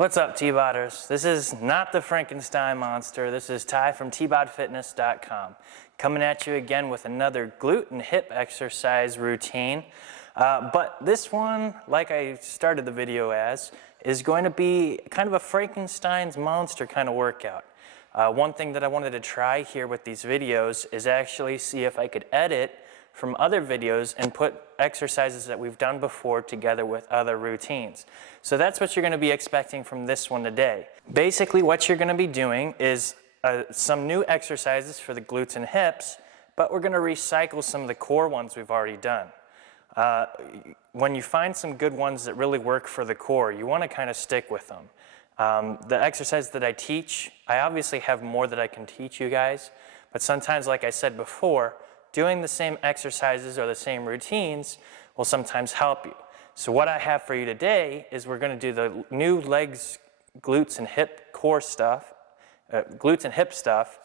What's up, Tboders? This is not the Frankenstein monster. This is Ty from tbodfitness.com, coming at you again with another glute and hip exercise routine. But this one, like I started the video as, is going to be kind of a Frankenstein's monster kind of workout. One thing that I wanted to try here with these videos is actually see if I could edit from other videos and put exercises that we've done before together with other routines. So that's what you're going to be expecting from this one today. Basically what you're going to be doing is some new exercises for the glutes and hips, but we're going to recycle some of the core ones we've already done. When you find some good ones that really work for the core, you want to kind of stick with them. The exercise that I teach, I obviously have more that I can teach you guys, but sometimes, like I said before, doing the same exercises or the same routines will sometimes help you. So what I have for you today is we're going to do the new legs, glutes and hip core stuff, glutes and hip stuff,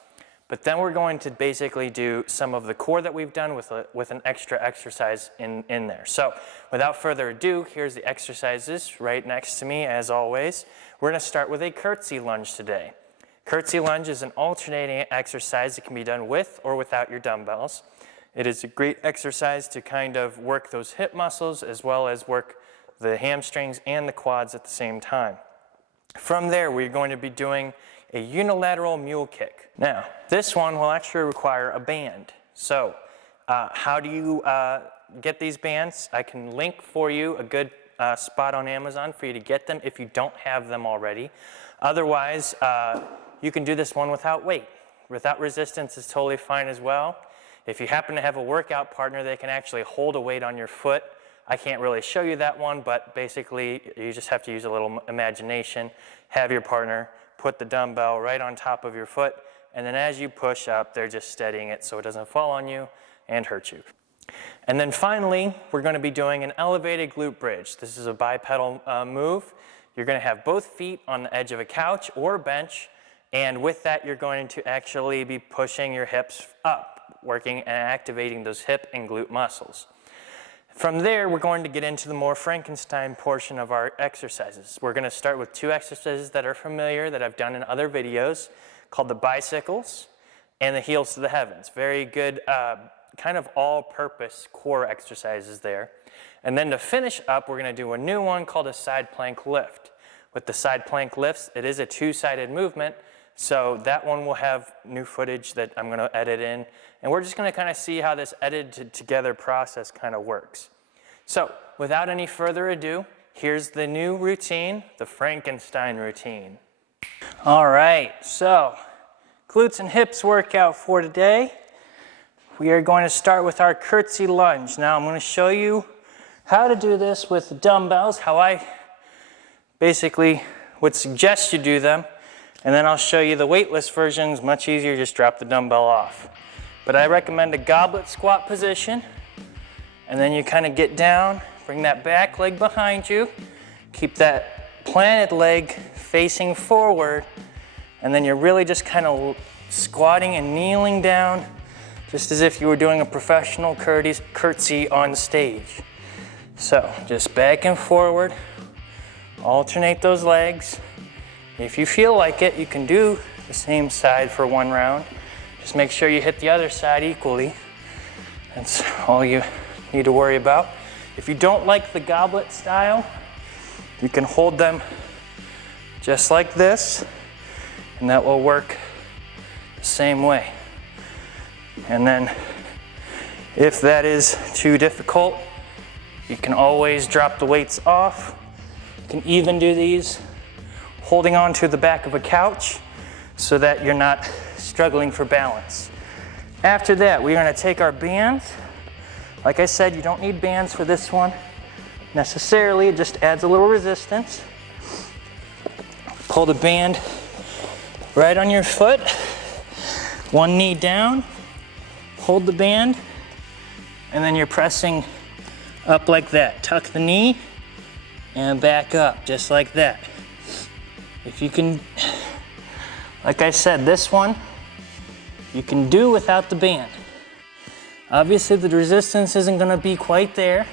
but then we're going to basically do some of the core that we've done with an extra exercise in there. So without further ado, here's the exercises right next to me as always. We're going to start with a curtsy lunge today. Curtsy lunge is an alternating exercise that can be done with or without your dumbbells. It is a great exercise to kind of work those hip muscles as well as work the hamstrings and the quads at the same time. From there, we're going to be doing a unilateral mule kick. Now, this one will actually require a band. So, how do you get these bands? I can link for you a good spot on Amazon for you to get them if you don't have them already. Otherwise, you can do this one without weight. Without resistance is totally fine as well. If you happen to have a workout partner, they can actually hold a weight on your foot. I can't really show you that one, but basically you just have to use a little imagination. Have your partner put the dumbbell right on top of your foot, and then as you push up, they're just steadying it so it doesn't fall on you and hurt you. And then finally, we're going to be doing an elevated glute bridge. This is a bipedal move. You're going to have both feet on the edge of a couch or a bench, and with that, you're going to actually be pushing your hips up, working and activating those hip and glute muscles. From there, we're going to get into the more Frankenstein portion of our exercises. We're going to start with two exercises that are familiar that I've done in other videos called the bicycles and the heels to the heavens. Very good kind of all-purpose core exercises there. And then to finish up, we're going to do a new one called a side plank lift. With the side plank lifts, it is a two-sided movement, so that one will have new footage that I'm going to edit in, and we're just going to kind of see how this edited together process kind of works. So without any further ado, here's the new routine, the Frankenstein routine. All right, so glutes and hips workout for today. We are going to start with our curtsy lunge. Now I'm going to show you how to do this with dumbbells, how I basically would suggest you do them. And then I'll show you the weightless versions, much easier, just drop the dumbbell off. But I recommend a goblet squat position, and then you kind of get down, bring that back leg behind you, keep that planted leg facing forward, and then you're really just kind of squatting and kneeling down, just as if you were doing a professional curtsy on stage. So just back and forward, alternate those legs. If you feel like it, you can do the same side for one round. Just make sure you hit the other side equally. That's all you need to worry about. If you don't like the goblet style, you can hold them just like this, and that will work the same way. And then if that is too difficult, you can always drop the weights off. You can even do these holding on to the back of a couch so that you're not struggling for balance. After that, we're going to take our bands. Like I said, you don't need bands for this one necessarily, it just adds a little resistance. Pull the band right on your foot, one knee down, hold the band, and then you're pressing up like that. Tuck the knee and back up just like that. If you can, like I said, this one you can do without the band. Obviously the resistance isn't going to be quite there,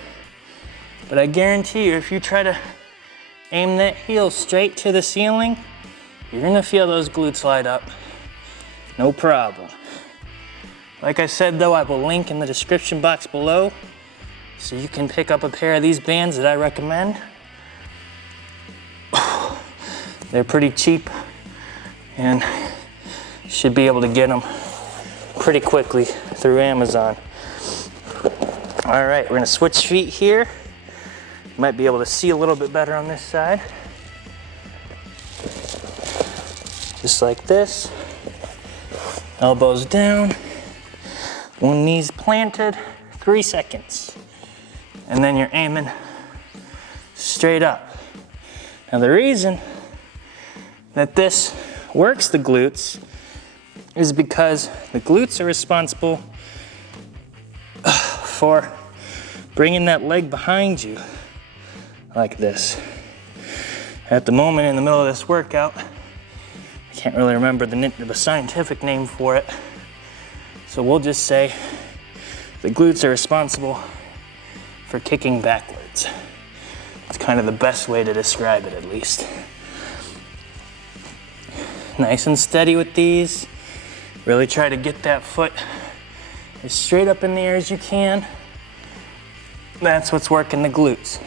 but I guarantee you if you try to aim that heel straight to the ceiling, you're gonna feel those glutes light up. No problem. Like I said though, I have a link in the description box below so you can pick up a pair of these bands that I recommend. They're pretty cheap and you should be able to get them pretty quickly through Amazon. All right, we're gonna switch feet here. You might be able to see a little bit better on this side. Just like this. Elbows down. One knee's planted. 3 seconds. And then you're aiming straight up. Now the reason that this works the glutes is because the glutes are responsible for bringing that leg behind you like this. At the moment in the middle of this workout, I can't really remember the scientific name for it, so we'll just say the glutes are responsible for kicking backwards. It's kind of the best way to describe it, at least. Nice and steady with these. Really try to get that foot as straight up in the air as you can. That's what's working the glutes.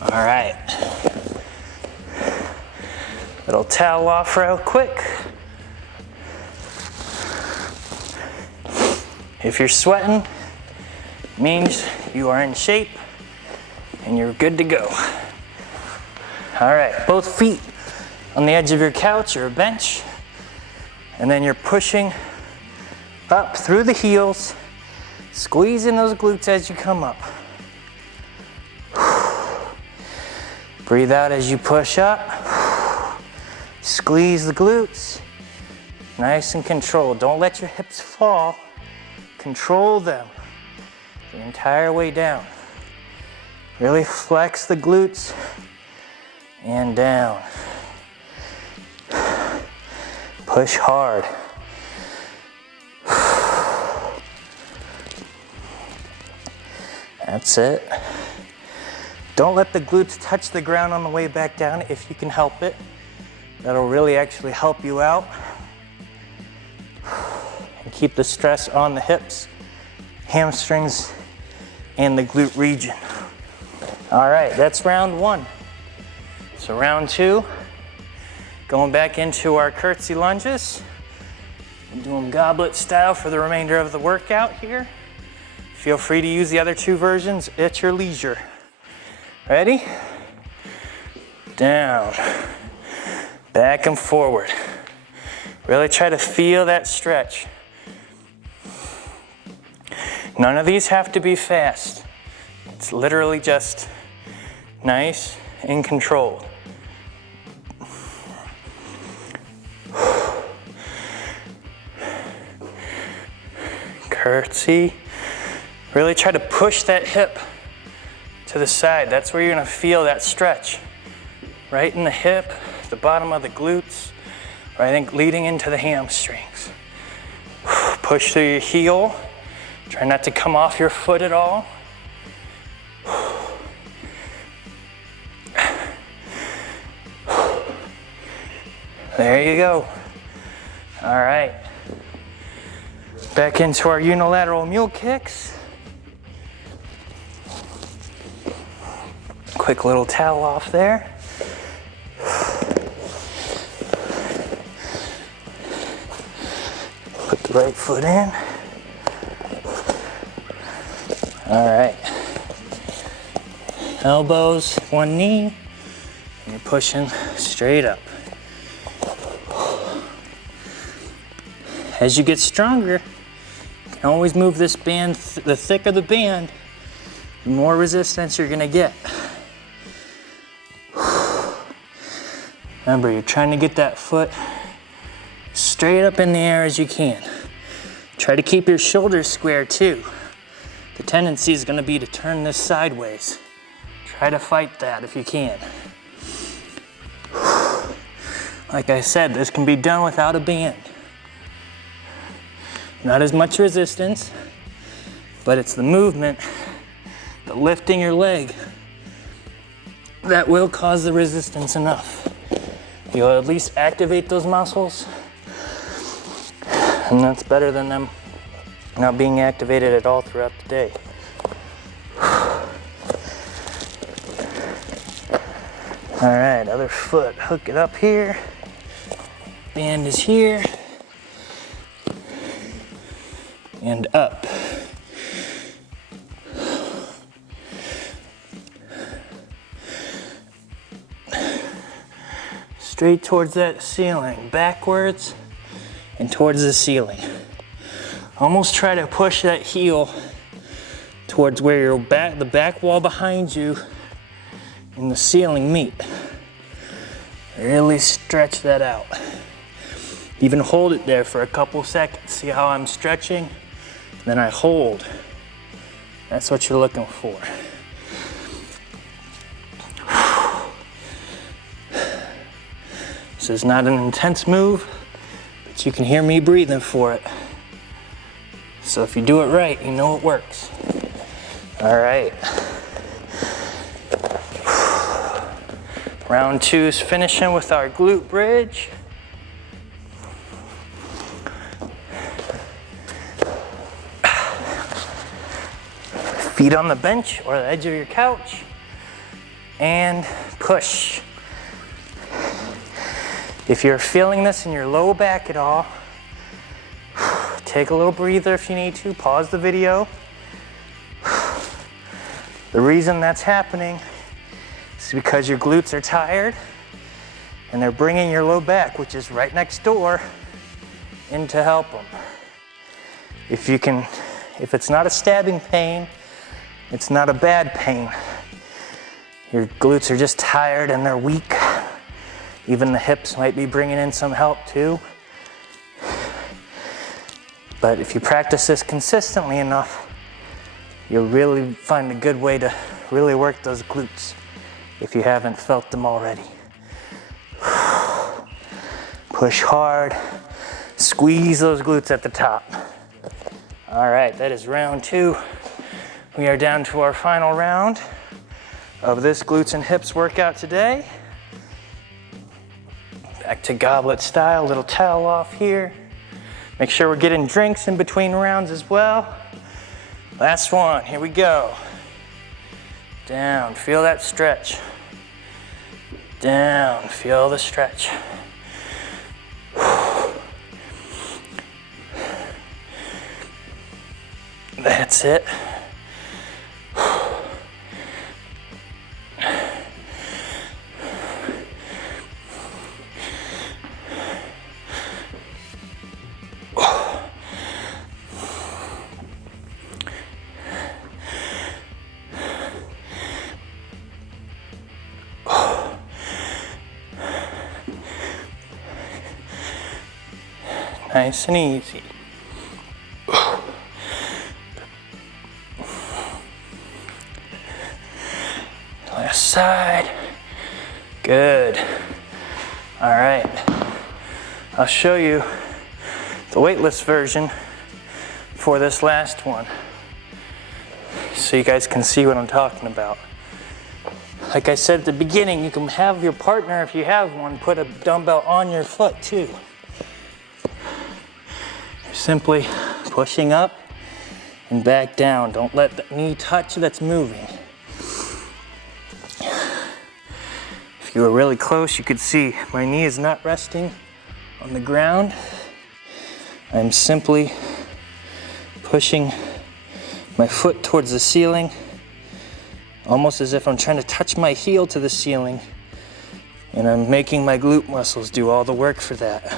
All right. Little towel off real quick. If you're sweating, it means you are in shape and you're good to go. All right, both feet on the edge of your couch or a bench, and then you're pushing up through the heels, squeezing those glutes as you come up. Breathe out as you push up. Squeeze the glutes. Nice and controlled. Don't let your hips fall. Control them the entire way down. Really flex the glutes and down. Push hard. That's it. Don't let the glutes touch the ground on the way back down if you can help it. That'll really actually help you out. And keep the stress on the hips, hamstrings, and the glute region. All right, that's round one. So round two, going back into our curtsy lunges. We'll do them goblet style for the remainder of the workout here. Feel free to use the other two versions at your leisure. Ready? Down, back and forward. Really try to feel that stretch. None of these have to be fast. It's literally just nice and controlled. Curtsy. Really try to push that hip to the side. That's where you're gonna feel that stretch. Right in the hip, the bottom of the glutes, or I think leading into the hamstrings. Push through your heel. Try not to come off your foot at all. There you go. All right. Back into our unilateral mule kicks. Quick little towel off there. Put the right foot in. All right. Elbows, one knee, and you're pushing straight up. As you get stronger, you can always move this band, the thicker the band, the more resistance you're gonna get. Remember, you're trying to get that foot straight up in the air as you can. Try to keep your shoulders square too. The tendency is gonna be to turn this sideways. Try to fight that if you can. Like I said, this can be done without a band. Not as much resistance, but it's the movement But lifting your leg, that will cause the resistance enough. You'll at least activate those muscles, and that's better than them not being activated at all throughout the day. All right, other foot, hook it up here. Band is here. And up. Straight towards that ceiling, backwards and towards the ceiling. Almost try to push that heel towards where your the back wall behind you and the ceiling meet. Really stretch that out. Even hold it there for a couple seconds. See how I'm stretching? Then I hold. That's what you're looking for. This is not an intense move, but you can hear me breathing for it. So if you do it right, you know it works. All right. Round 2 is finishing with our glute bridge. Feet on the bench or the edge of your couch, and push. If you're feeling this in your low back at all, take a little breather if you need to, pause the video. The reason that's happening is because your glutes are tired and they're bringing your low back, which is right next door, in to help them. If it's not a stabbing pain, it's not a bad pain. Your glutes are just tired and they're weak. Even the hips might be bringing in some help too. But if you practice this consistently enough, you'll really find a good way to really work those glutes if you haven't felt them already. Push hard, squeeze those glutes at the top. All right, that is round 2. We are down to our final round of this glutes and hips workout today. Back to goblet style, little towel off here. Make sure we're getting drinks in between rounds as well. Last one, here we go. Down, feel that stretch. Down, feel the stretch. That's it. Nice and easy. Last side. Good. All right. I'll show you the weightless version for this last one, so you guys can see what I'm talking about. Like I said at the beginning, you can have your partner, if you have one, put a dumbbell on your foot too. Simply pushing up and back down. Don't let the knee touch that's moving. If you were really close, you could see my knee is not resting on the ground. I'm simply pushing my foot towards the ceiling, almost as if I'm trying to touch my heel to the ceiling, and I'm making my glute muscles do all the work for that.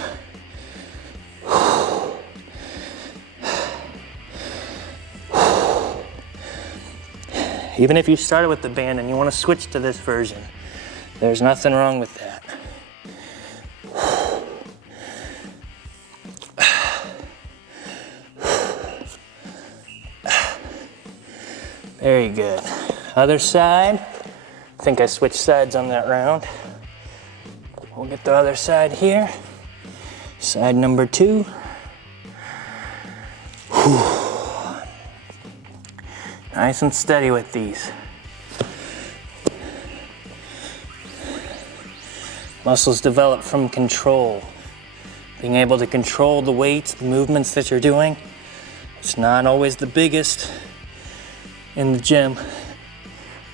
Even if you started with the band and you want to switch to this version, there's nothing wrong with that. Very good. Other side. I think I switched sides on that round. We'll get the other side here. Side number 2. Nice and steady with these. Muscles develop from control. Being able to control the weights, the movements that you're doing. It's not always the biggest in the gym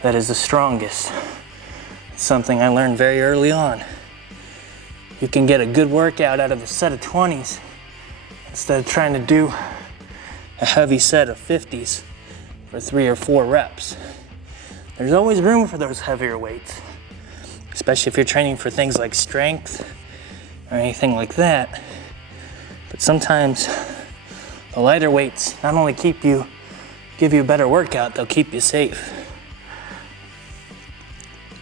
that is the strongest. It's something I learned very early on. You can get a good workout out of a set of 20s instead of trying to do a heavy set of 50s for 3 or 4 reps. There's always room for those heavier weights, especially if you're training for things like strength or anything like that. But sometimes the lighter weights not only give you a better workout, they'll keep you safe.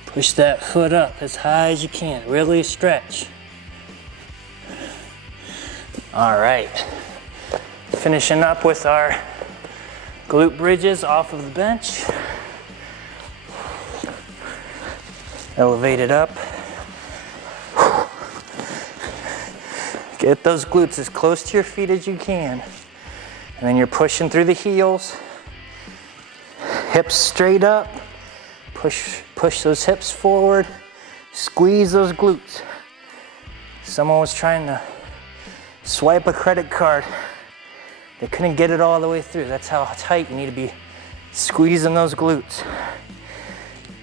Push that foot up as high as you can, really stretch. All right, finishing up with our glute bridges off of the bench. Elevate it up. Get those glutes as close to your feet as you can. And then you're pushing through the heels. Hips straight up. Push those hips forward. Squeeze those glutes. Someone was trying to swipe a credit card. They couldn't get it all the way through. That's how tight you need to be squeezing those glutes.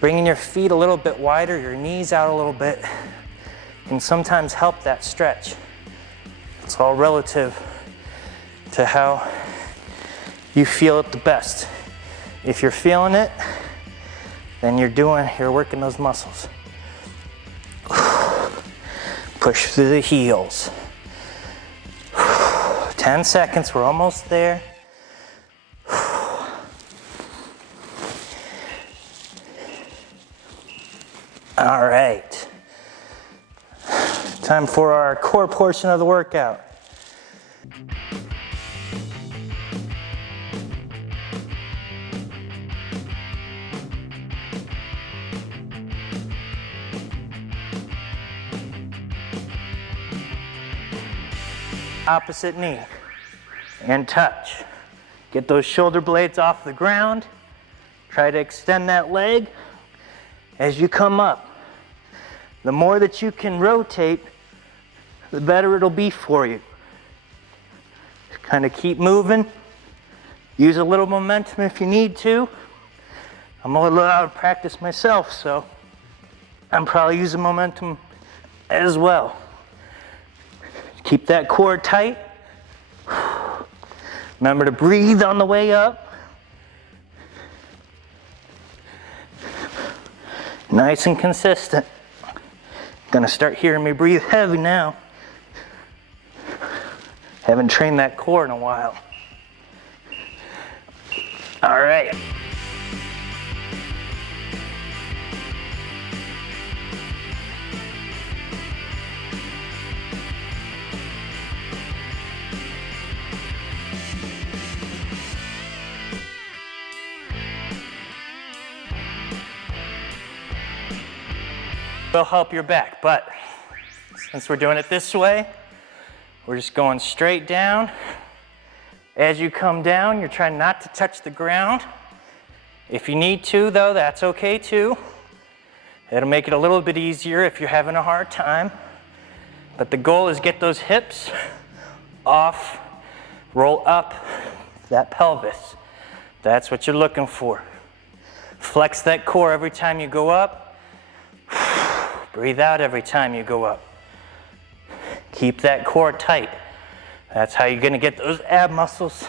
Bringing your feet a little bit wider, your knees out a little bit, can sometimes help that stretch. It's all relative to how you feel it the best. If you're feeling it, then you're working those muscles. Push through the heels. 10 seconds, we're almost there. All right. Time for our core portion of the workout. Opposite knee and touch. Get those shoulder blades off the ground. Try to extend that leg as you come up. The more that you can rotate, the better it'll be for you. Kind of keep moving. Use a little momentum if you need to. I'm a little out of practice myself, so I'm probably using momentum as well. Keep that core tight. Remember to breathe on the way up. Nice and consistent. Gonna start hearing me breathe heavy now. Haven't trained that core in a while. All right. Will help your back, but since we're doing it this way, we're just going straight down. As you come down, you're trying not to touch the ground. If you need to, though, that's okay too. It'll make it a little bit easier if you're having a hard time. But the goal is get those hips off, roll up that pelvis. That's what you're looking for. Flex that core every time you go up. Breathe out every time you go up. Keep that core tight. That's how you're gonna get those ab muscles,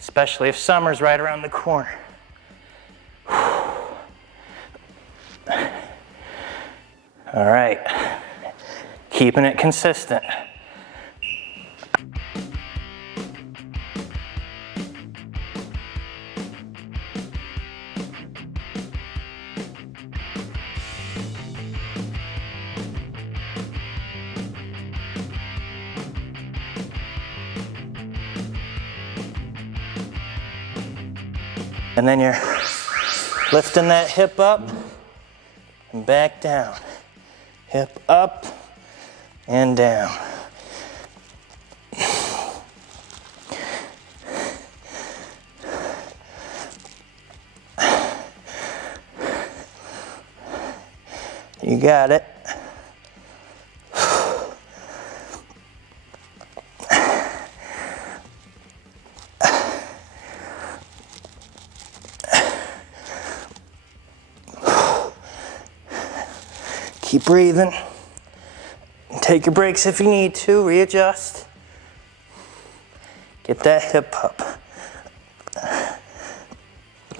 especially if summer's right around the corner. All right, keeping it consistent. And then you're lifting that hip up and back down. Hip up and down. You got it. Keep breathing. Take your breaks if you need to, readjust. Get that hip up.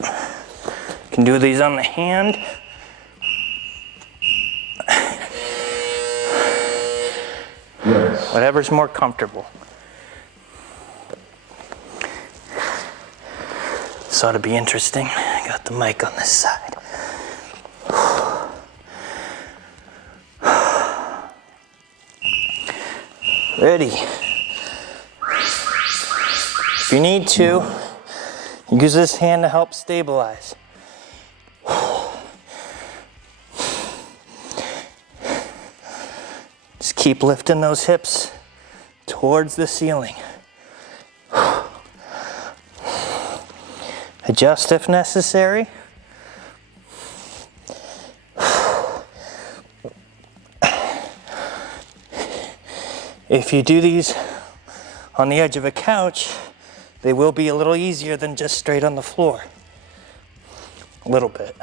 You can do these on the hand. Yes. Whatever's more comfortable. This ought to be interesting. I got the mic on this side. Ready. If you need to, use this hand to help stabilize. Just keep lifting those hips towards the ceiling. Adjust if necessary. If you do these on the edge of a couch, they will be a little easier than just straight on the floor. A little bit.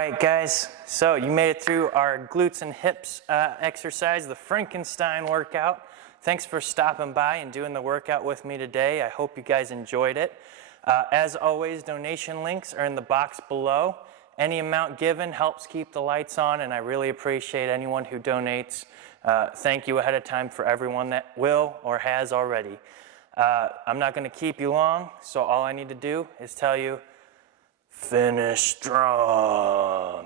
right, guys, so you made it through our glutes and hips exercise, the Frankenstein workout. Thanks for stopping by and doing the workout with me today. I hope you guys enjoyed it. As always, donation links are in the box below. Any amount given helps keep the lights on, and I really appreciate anyone who donates. Thank you ahead of time for everyone that will or has already. I'm not going to keep you long, so all I need to do is tell you, finish strong.